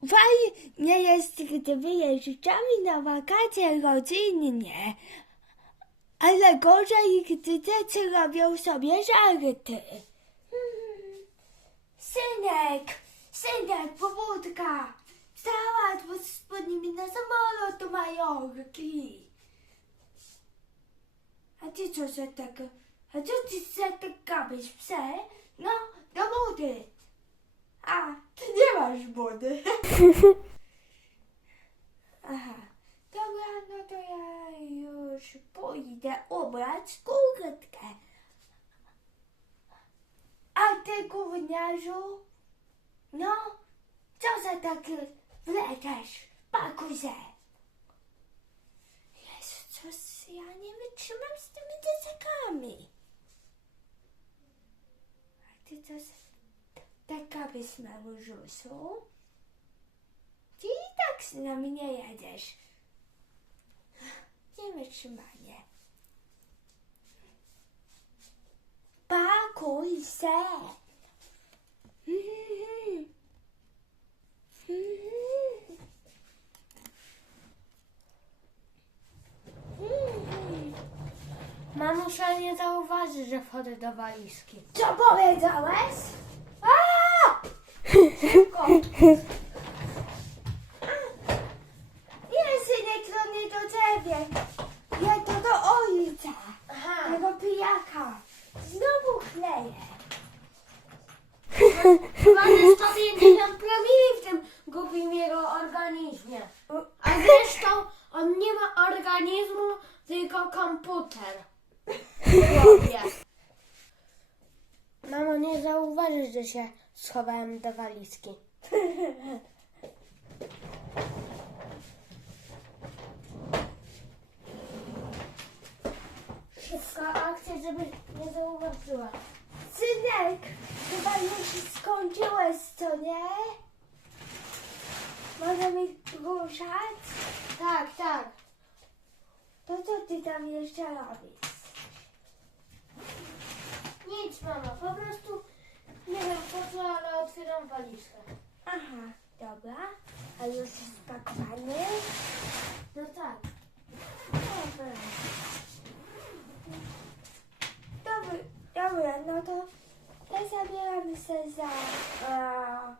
Fajnie jest, gdy wyjeżdżamy na wakacje rodzinnie. Ale gorzej, gdy dzieci robią sobie żarty. Hmm. Synek, synek, pobudka. Wstała, bo spodnimy na samolot do Majorki. A ty co za tak, a co ty za tak gabisz, pse? No, do wody. A, ty nie masz wody. Aha. Dobra, no to ja już pójdę ubrać kurtkę. A ty gówniarzu? No, co za tak wlecisz? Pakuj się. Jezu, coś ja nie wytrzymam z tymi dzieciakami. A ty co za taka byś Marusiu? Ty i tak z nami nie jedziesz. Nie wytrzymanie. Pakuj się. Mhm. Mhm. Mamusia nie zauważy, że wchodzę do walizki. Co powiedziałeś? A! Szybko. Nie, synek, to nie do ciebie. Ja to do ojca. Aha. Tego pijaka. Znowu chleje. Chyba jest 150 promili w tym głupim jego organizmie. A zresztą on nie ma organizmu, tylko komputer. W głowie. Mamo, nie zauważysz, że się schowałem do walizki. Szybka akcja, żeby nie zauważyła. Synek, chyba już skończyłeś, co nie? Możemy ruszać? Tak, tak. To co ty tam jeszcze robisz? Nic, mama, po prostu nie wiem po co, ale otwieram walizkę. Aha, dobra. A już spakowany? No tak. Dobra. Dobra, dobra, no to ja zabieram się za... E,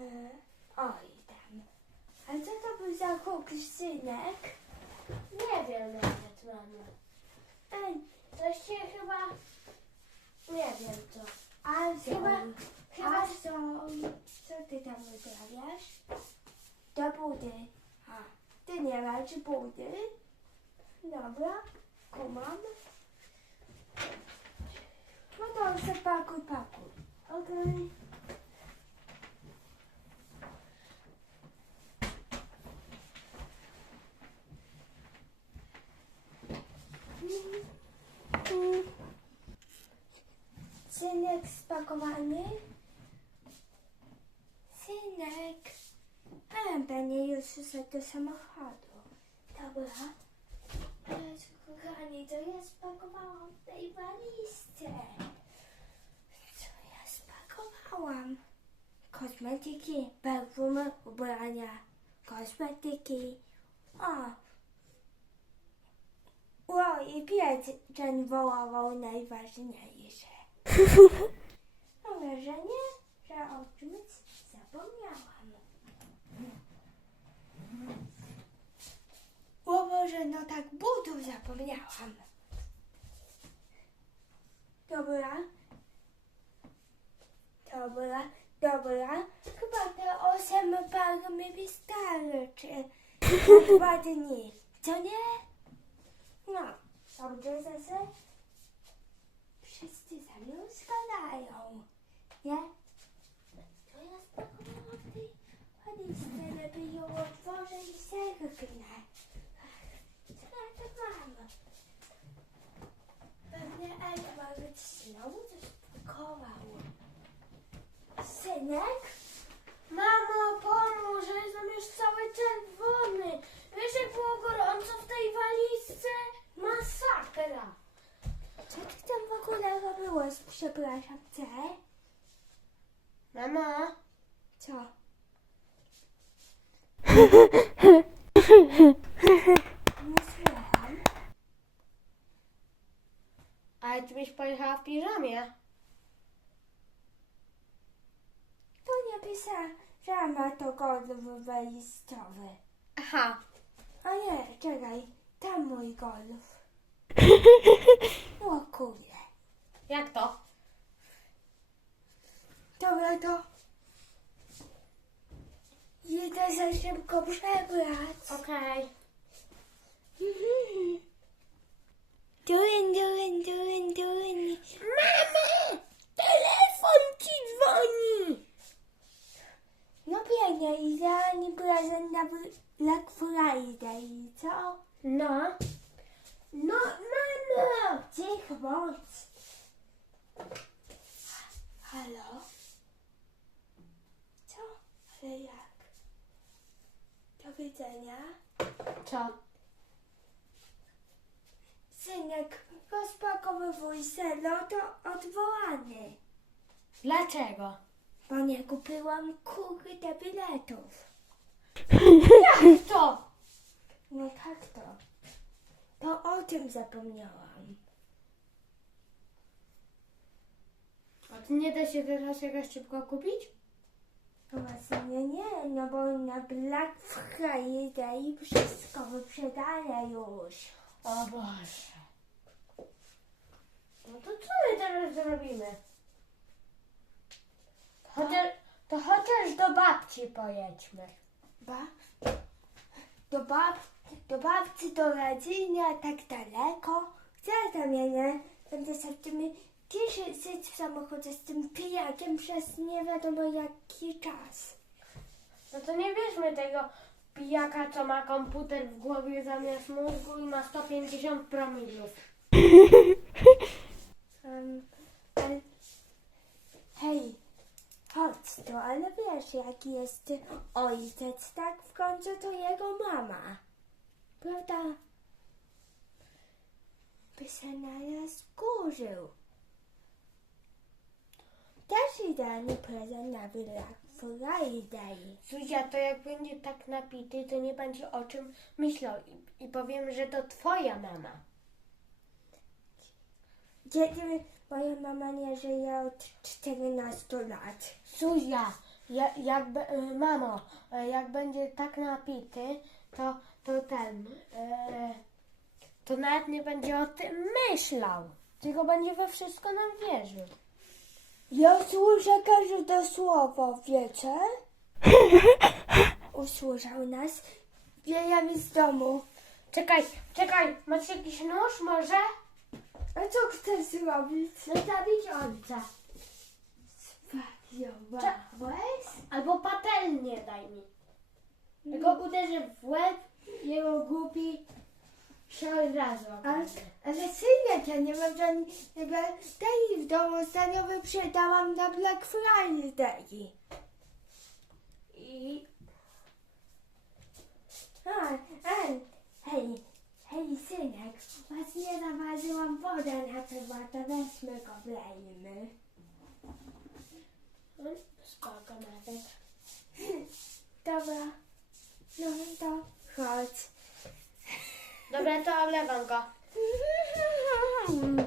e, oj, tam. A co to był za kukszynek? Nie wiem co. a Chyba- chyba... A co, ty tam wyprawiasz? Do budy. A, ty nie masz budy? Dobra, kumam. No to zapakuj, pakuj. Okej. Mm. Synek spakowany? Synek. Pępenie już szedł do samochodu. Dobra. Jezu, kochani, to ja spakowałam w tej walizce. Co ja spakowałam? Kosmetyki, perfumy, ubrania, kosmetyki. O. O, i pieczeń wołową najważniejsze. Mam wrażenie, że o czymś zapomniałam. O Boże, no tak butów zapomniałam. Dobra. Dobra, dobra. Chyba te osiem par mi wystarczy. Dwa dni. Co nie? No, dobrze, zase. Wszyscy za mną składają. Nie? To ja spakowałam w tej walizce, lepiej ją otworzę i zerknę. Co ja to mam? Pewnie Edward znowu coś pakował. Synek? Mamo, pomóż, ja jestem już cały czerwony. Wiesz jak było gorąco w tej walizce? Masakra. Co ty tam w ogóle robiłeś? Przepraszam cię. Mamo, Co? Nie słucham. Ale ty byś pojechała w piżamie. To nie pisałam, ma to golf wejściowy. Aha. A nie, czekaj, tam mój golf. O kurde. Jak to? Dobra, to idę za szybko przebrać. Okej. Durin, durin, durin, durin. Mamo! Telefon ci dzwoni! No pięknie, idealny prezent na Black Friday, co? No. No, mamo! Cicho bądź. Halo? Jak? Do widzenia. Co? Synek, rozpakowywuj se, no to odwołany. Dlaczego? Bo nie kupiłam kurde biletów. Jak to? No jak to? To o tym zapomniałam. A ty nie da się teraz jakoś szybko kupić? No właśnie nie, no bo na Black Friday wszystko wyprzedaje już. O Boże. No to co my teraz zrobimy? Chociaż, to chociaż do babci pojedźmy. Ba? Do, bab, do babci, do rodziny, a tak daleko. Gdzie tam ja nie? Będę się tymi cieszyć w samochodzie z tym pijakiem przez nie wiadomo jaki czas. No to nie bierzmy tego pijaka, co ma komputer w głowie zamiast mózgu i ma 150 promilów. Um, ale, hej, chodź tu, ale wiesz jaki jest ojciec, tak? W końcu to jego mama. Prawda? By się na nas kurzył. Też idealny prezent na Friday. Zuzia, to jak będzie tak napity, to nie będzie o czym myślał i, i powiem, że to twoja mama. Kiedy moja mama nie żyje od 14 lat. Zuzia, ja, jak, be- y, mamo, y, jak będzie tak napity, to, to ten, y, to nawet nie będzie o tym myślał, tylko będzie we wszystko nam wierzył. Ja słyszę każde słowo, wiecie? Usłyszał nas. Wiejemy z domu. Czekaj, czekaj, masz jakiś nóż może? A co chcesz zrobić? No zabić ojca. Zwariowałeś? Albo patelnię daj mi. Jak go uderzę w łeb, jego głupi razu Ale, ale synek, ja nie mam żadnej baterii w domu. Ostatnio wyprzedałam na Black Friday. I A, a, hej, hej synek, właśnie zaważyłam wodę na temat, weźmy go wlejmy. no, spoko nawet. Dobra, no to chodź. Dobra, to olewam go.